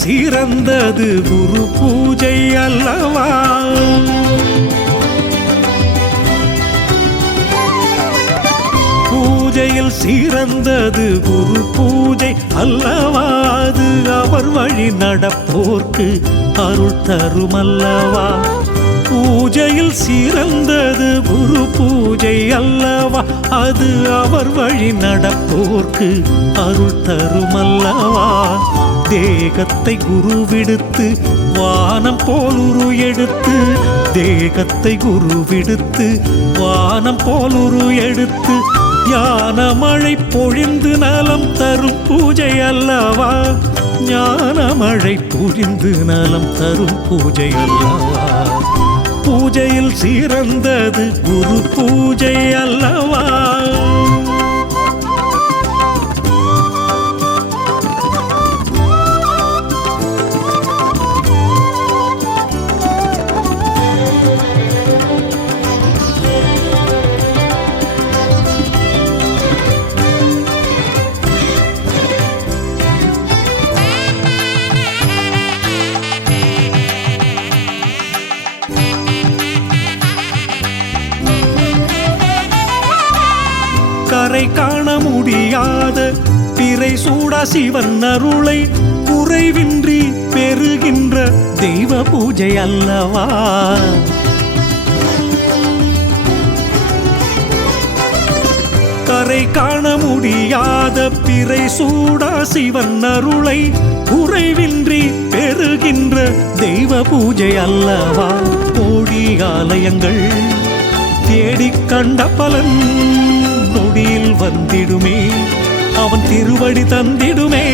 சிறந்தது குரு பூஜை அல்லவா? பூஜையில் சிறந்தது குரு பூஜை அல்லவா? அது அவர் வழி நடப்போர்க்கு அருள் தருமல்லவா? பூஜையில் சிறந்தது குரு பூஜை அல்லவா? அது அவர் வழி நடப்போர்க்கு அருள் தருமல்லவா? தேகத்தை குருவிடுத்து வானம் போல் உரு எடுத்து, தேகத்தை குருவிடுத்து வானம் போல் உரு எடுத்து, ஞான மழை பொழிந்து நலம் தரும் பூஜை அல்லவா? ஞான மழை பொழிந்து நலம் தரும் பூஜை அல்லவா? பூஜையில் சிறந்தது குரு பூஜை அல்லவா? கரை காண முடியாத பிறை சூடா சிவன் அருளை குறைவின்றி பெறுகின்ற தெய்வ பூஜை அல்லவா? கரை காண முடியாத பிறை சூடா சிவன் அருளை குறைவின்றி பெறுகின்ற தெய்வ பூஜை அல்லவா? கோடி ஆலயங்கள் தேடிக் கண்ட பலன் நொடியில் வந்திடுமே, அவன் திருவடி தந்திடுமே.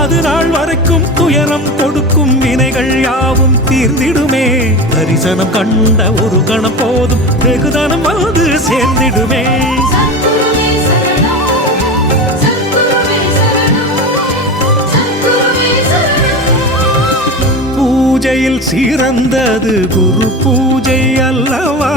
அது நாள் வரைக்கும் துயரம் கொடுக்கும் வினைகள் யாவும் தீர்ந்திடுமே. தரிசனம் கண்ட ஒரு கணம் போதும் வெகுதனம் வந்து சேர்ந்திடுமே. பூஜையில் சிறந்தது குரு பூஜை அல்லவா?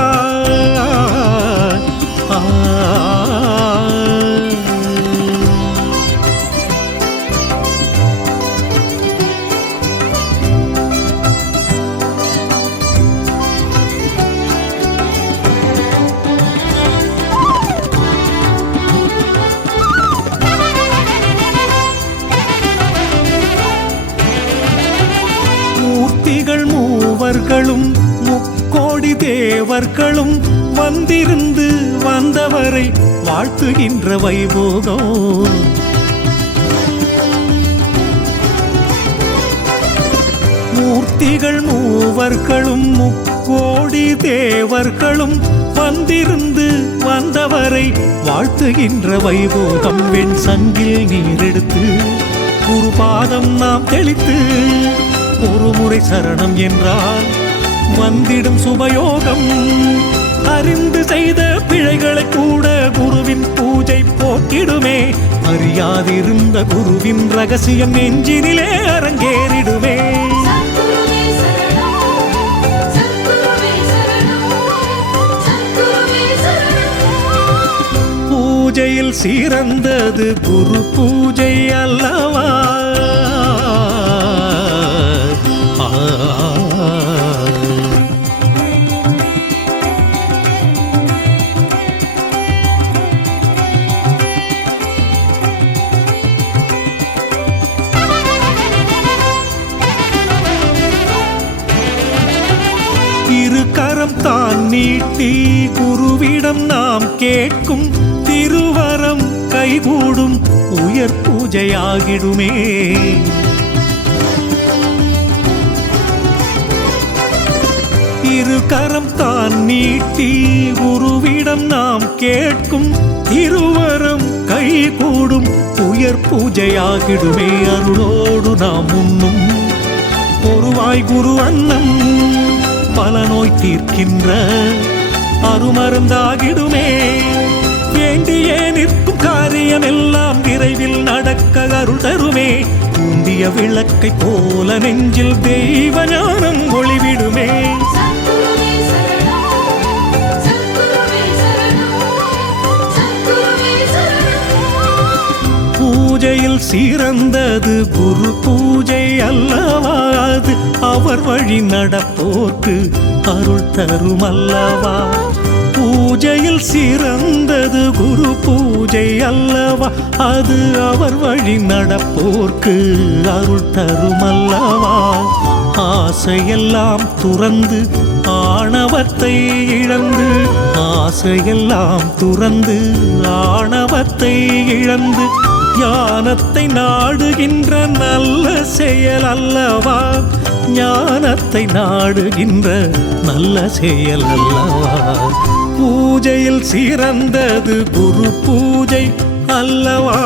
மூர்த்திகள் மூவர்களும் முக்கோடி தேவர்களும் வந்திருந்து வந்தவரை வாழ்த்துகின்ற வைபோகம். மூர்த்திகள் மூவர்களும் முக்கோடி தேவர்களும் வந்திருந்து வந்தவரை வாழ்த்துகின்ற வைபோகம். வெண் சங்கில் நீரெடுத்து குருபாதம் நாம் தெளித்து ஒரு முறை சரணம் என்றால் வந்திடும் சுபயோகம். அறிந்து செய்த பிழைகளை கூட குருவின் பூஜை போக்கிடுமே. அறியாதிருந்த குருவின் ரகசியம் நெஞ்சினிலே அரங்கேறிடுமே. பூஜையில் சிறந்தது குரு பூஜை அல்லவா? இரு கரம் தான் நீட்டி குருவிடம் நாம் கேட்கும் திருவரம் கைகூடும் உயர் பூஜையாகிடுமே. இரு கரம் தான் நீட்டி குருவிடம் நாம் கேட்கும் திருவரம் கைகூடும் உயர் பூஜையாகிடுமே. அருளோடு நாம் உண்ணும் ஒருவாய் குரு அன்னம் பல நோய் தீர்க்கின்ற அருமருந்தாகிடுமே. வேண்டியே நிற்கும் காரியம் எல்லாம் விரைவில் நடக்க அருள் தருமே. தூண்டிய விளக்கை போல நெஞ்சில் தெய்வ ஞானம் ஒளிவிடுமே. பூஜையில் சிறந்தது குரு பூஜை அல்லவா அது அவர் வழி நடப்போர்க்கு அருள் தரும் அல்லவா பூஜையில் சிறந்தது குரு பூஜை அல்லவா அது அவர் வழி நடப்போர்க்கு அருள் தரும் அல்லவா ஆசையெல்லாம் துறந்து ஆணவத்தை இழந்து ஆசையெல்லாம் துறந்து ஆணவத்தை இழந்து ஞானத்தை நாடுகின்ற நல்ல செயல் அல்லவா ஞானத்தை நாடுகின்ற நல்ல செயல் அல்லவா பூஜையில் சிறந்தது குரு பூஜை அல்லவா